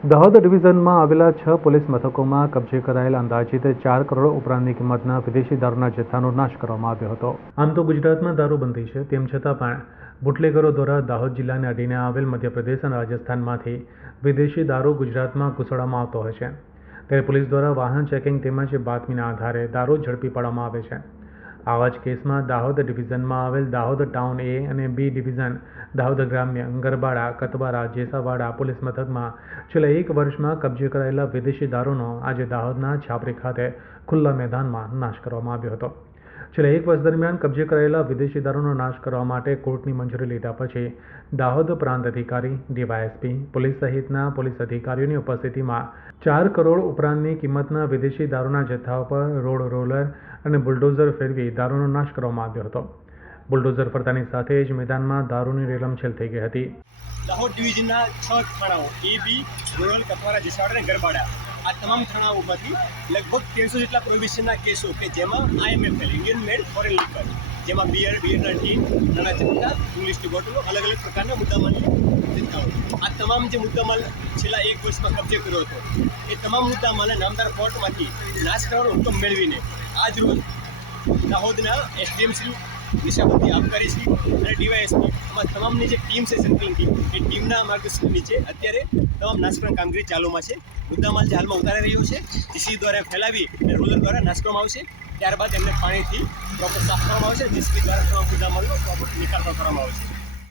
દાહોદ ડિવિઝનમાં આવેલા 6 પોલીસ મથકોમાં કબજે કરાયેલા અંદાજિત 4 કરોડ ઉપરાંતની કિંમતના વિદેશી દારૂના જથ્થાનો નાશ કરવામાં આવ્યો હતો। આમ તો ગુજરાતમાં દારૂબંધી છે, તેમ છતાં પણ બુટલેગરો દ્વારા દાહોદ જિલ્લાને અડીને આવેલ મધ્યપ્રદેશ અને રાજસ્થાનમાંથી વિદેશી દારૂ ગુજરાતમાં ઘૂસડવામાં આવતો હોય છે। ત્યારે પોલીસ દ્વારા વાહન ચેકિંગ તેમજ બાતમીના આધારે દારૂ ઝડપી પાડવામાં આવે છે। આવા જ કેસમાં દાહોદ ડિવિઝનમાં આવેલ દાહોદ ટાઉન એ અને બી ડિવિઝન, દાહોદ ગ્રામ્ય, ગરબાડા, કતવારા, જેસાવાડા પોલીસ મથકમાં છેલ્લા 1 વર્ષમાં કબજે કરાયેલા વિદેશી દારૂનો આજે દાહોદના છાપરી ખાતે ખુલ્લા મેદાનમાં નાશ કરવામાં આવ્યો હતો। છેલ્લા 1 વર્ષ દરમિયાન કબજે કરાયેલા વિદેશી દારૂનો નાશ કરવા માટે કોર્ટની મંજૂરી લીધા પછી દાહોદ પ્રાંત અધિકારી, ડીવાયએસપી, પોલીસ સહિતના પોલીસ અધિકારીઓની ઉપસ્થિતિમાં 4 કરોડ ઉપરાંતની કિંમતના વિદેશી દારૂના જથ્થા ઉપર રોડ રોલર અને બુલડોઝર ફેરવી દારૂનો નાશ કરવામાં આવ્યો હતો। બુલડોઝર ફરતાની સાથે જ મેદાનમાં દારૂની રેલમછેલ થઈ ગઈ હતી। દાહોદ ડિવિઝનના 6 થાણાઓ એ બી, રોયલ, કતવારા, જેસાવાડા અને ગરબાડા, આ તમામ થાણાઓમાંથી લગભગ 300 જેટલા પ્રોહિબિશનના કેસો કે જેમાં IMFL, ઇન્ડિયન મેડ ફોરેન લિકર, જેમાં બિયરના ટીન, નાના જથ્થા, ઇંગ્લિશની બોટલો, અલગ અલગ પ્રકારના મુદ્દામાલની જથ્થાઓ, આ તમામ જે મુદ્દામાલ છેલ્લા 1 વર્ષમાં કબજે કર્યો હતો એ તમામ મુદ્દામાલને નામદાર કોર્ટમાંથી નાશ કરવાનો હુકમ મેળવીને આજ રોજ દાહોદના SDM શ્રી, નિશાબંધી આબકારી શ્રી અને ડીવાયએસપી આમાં તમામની જે ટીમ છે સેન્ટ્રલ ટીમ, એ ટીમના માર્ગદર્શન નીચે અત્યારે તમામ નાશકરણ કામગીરી ચાલુમાં છે। મુદ્દામાલ જે હાલમાં ઉતારી રહ્યો છે જીસી દ્વારા ફેલાવી અને રોલર દ્વારા નાશ કરવામાં આવશે। ત્યારબાદ એમને પાણીથી પ્રોપર સાફ કરવામાં આવશે, જીસી દ્વારા તમામ મુદ્દામાલનો પ્રોપર નિકાલ કરવામાં આવશે।